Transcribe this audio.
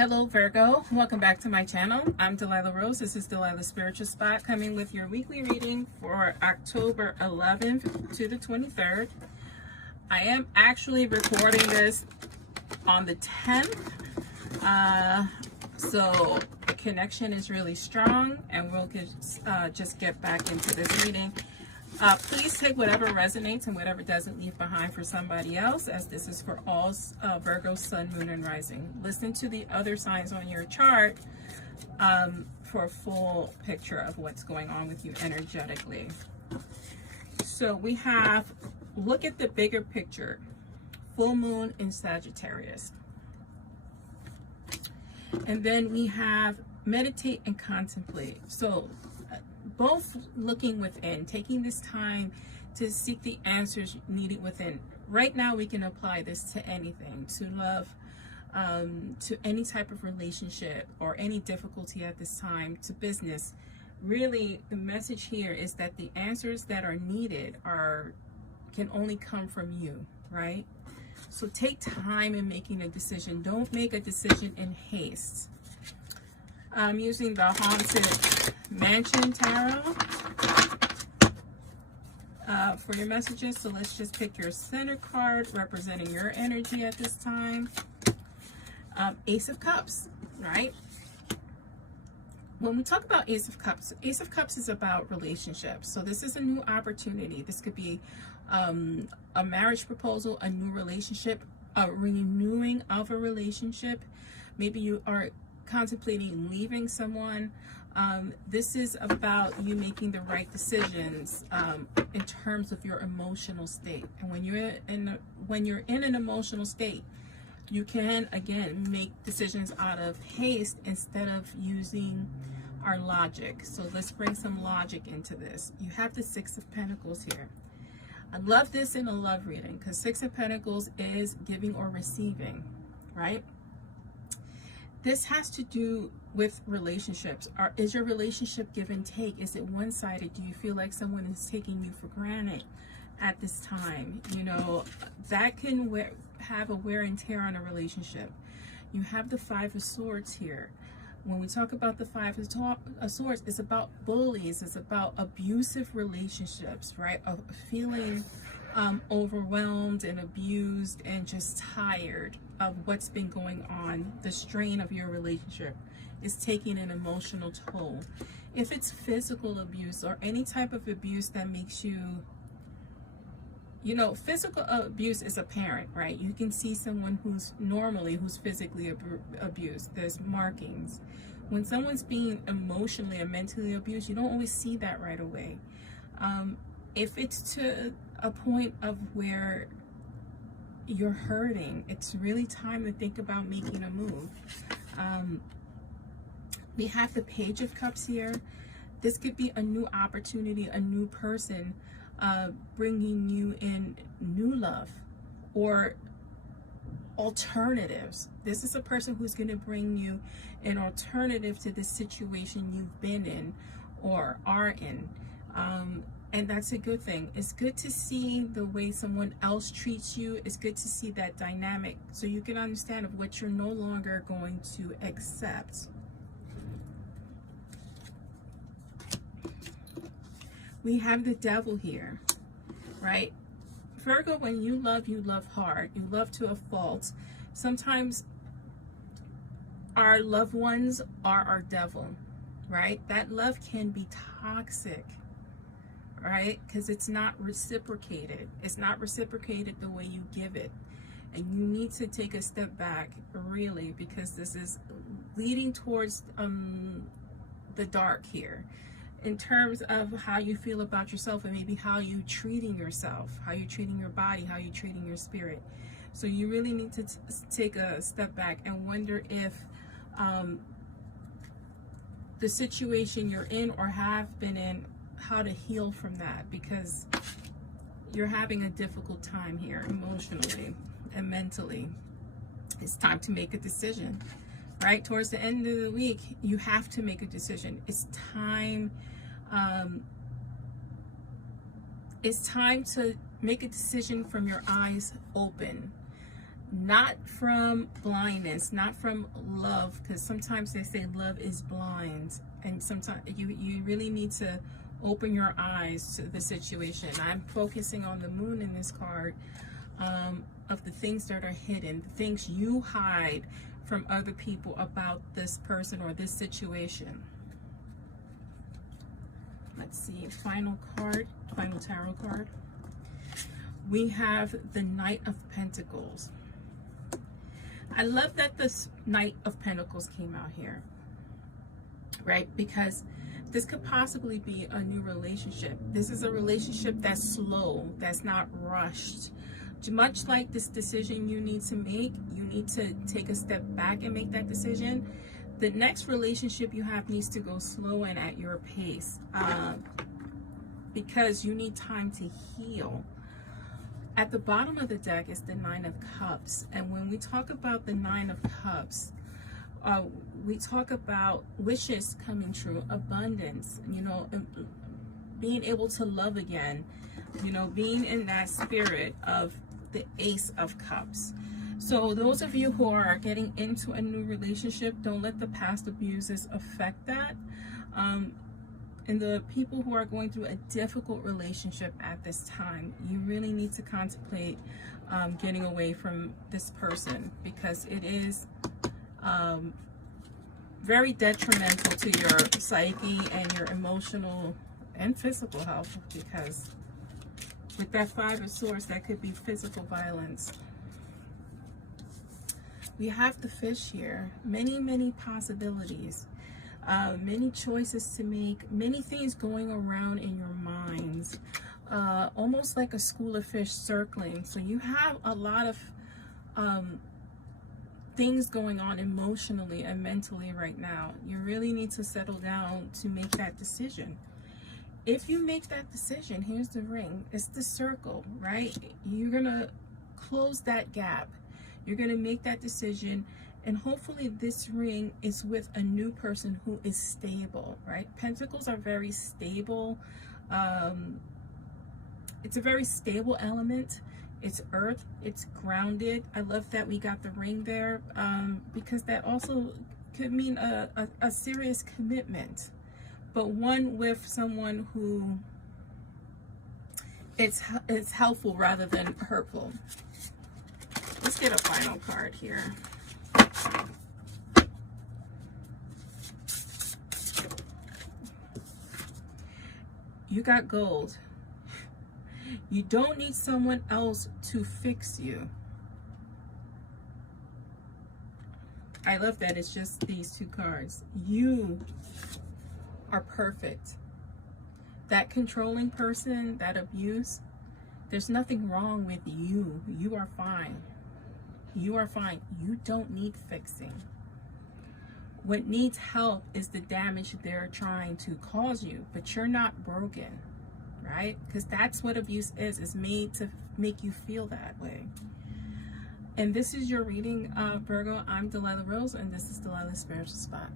Hello Virgo, welcome back to my channel. I'm Delilah Rose. This is Delilah's Spiritual Spot, coming with your weekly reading for October 11th to the 23rd. I am actually recording this on the 10th, so the connection is really strong, and we'll just get back into this reading. Please take whatever resonates and whatever doesn't leave behind for somebody else, as this is for all Virgo, Sun, Moon, and Rising. Listen to the other signs on your chart for a full picture of what's going on with you energetically. So we have, look at the bigger picture, full moon in Sagittarius. And then we have meditate and contemplate. So both looking within, taking this time to seek the answers needed within. Right now we can apply this to anything, to love, to any type of relationship or any difficulty at this time, to business. Really, the message here is that the answers that are needed can only come from you, right? So take time in making a decision. Don't make a decision in haste. I'm using the Haunted Mansion Tarot for your messages. So let's just pick your center card representing your energy at this time. Ace of Cups, right? When we talk about Ace of Cups is about relationships. So this is a new opportunity. This could be a marriage proposal, a new relationship, a renewing of a relationship. Maybe you are contemplating leaving someone. This is about you making the right decisions in terms of your emotional state. And when you're in an emotional state, you can again make decisions out of haste instead of using our logic. So let's bring some logic into this. You have the Six of Pentacles here. I love this in a love reading because Six of Pentacles is giving or receiving, right? This has to do with relationships. Is your relationship give and take? Is it one-sided? Do you feel like someone is taking you for granted at this time? You know, that can have a wear and tear on a relationship. You have the Five of Swords here. When we talk about the Five of Swords, it's about bullies. It's about abusive relationships, right? Of feeling overwhelmed and abused and just tired of what's been going on. The strain of your relationship is taking an emotional toll. If it's physical abuse or any type of abuse that makes you, you know, physical abuse is apparent, right? You can see someone who's physically abused. There's markings. When someone's being emotionally and mentally abused, you don't always see that right away. If it's to a point of where you're hurting, it's really time to think about making a move. We have the Page of Cups here. This could be a new opportunity, a new person bringing you in new love or alternatives. This is a person who's going to bring you an alternative to the situation you've been in or are in. And that's a good thing. It's good to see the way someone else treats you. It's good to see that dynamic so you can understand of what you're no longer going to accept. We have the Devil here, right? Virgo, when you love hard. You love to a fault. Sometimes our loved ones are our devil, right? That love can be toxic, right? Because it's not reciprocated. It's not reciprocated the way you give it. And you need to take a step back, really, because this is leading towards the dark here in terms of how you feel about yourself and maybe how you're treating yourself, how you're treating your body, how you're treating your spirit. So you really need to take a step back and wonder if the situation you're in or have been in, how to heal from that, because you're having a difficult time here emotionally and mentally. It's time to make a decision, right? Towards the end of the week, you have to make a decision. It's time to make a decision from your eyes open. not from blindness, not from love, because sometimes they say love is blind, and sometimes you really need to open your eyes to the situation. I'm focusing on the moon in this card, of the things that are hidden, the things you hide from other people about this person or this situation. Let's see, final card, final tarot card. We have the Knight of Pentacles. I love that this Knight of Pentacles came out here, right? Because this could possibly be a new relationship. This is a relationship that's slow, that's not rushed. Much like this decision you need to make, you need to take a step back and make that decision. The next relationship you have needs to go slow and at your pace, because you need time to heal. At the bottom of the deck is the Nine of Cups. And when we talk about the Nine of Cups, we talk about wishes coming true, abundance, you know, being able to love again, you know, being in that spirit of the Ace of Cups. So those of you who are getting into a new relationship, don't let the past abuses affect that. And the people who are going through a difficult relationship at this time, you really need to contemplate getting away from this person, because it is very detrimental to your psyche and your emotional and physical health, because with that Five of Swords, that could be physical violence. We have the Fish here. Many possibilities. Many choices to make. Many things going around in your minds. Almost like a school of fish circling. So you have a lot of things going on emotionally and mentally right now. You really need to settle down to make that decision. If you make that decision, here's the ring. It's the circle, right? You're going to close that gap. You're going to make that decision. And hopefully this ring is with a new person who is stable, right? Pentacles are very stable. It's a very stable element. It's earth. It's grounded. I love that we got the ring there, because that also could mean a serious commitment. But one with someone who it's helpful rather than hurtful. Let's get a final card here. You got gold. You don't need someone else to fix you. I love that it's just these two cards. You are perfect. That controlling person, that abuse, there's nothing wrong with you. You are fine. You are fine. You don't need fixing. What needs help is the damage they're trying to cause you, but you're not broken, right? Because that's what abuse is made to make you feel that way. And this is your reading, Virgo. I'm Delilah Rose, and this is Delilah's Spiritual Spot.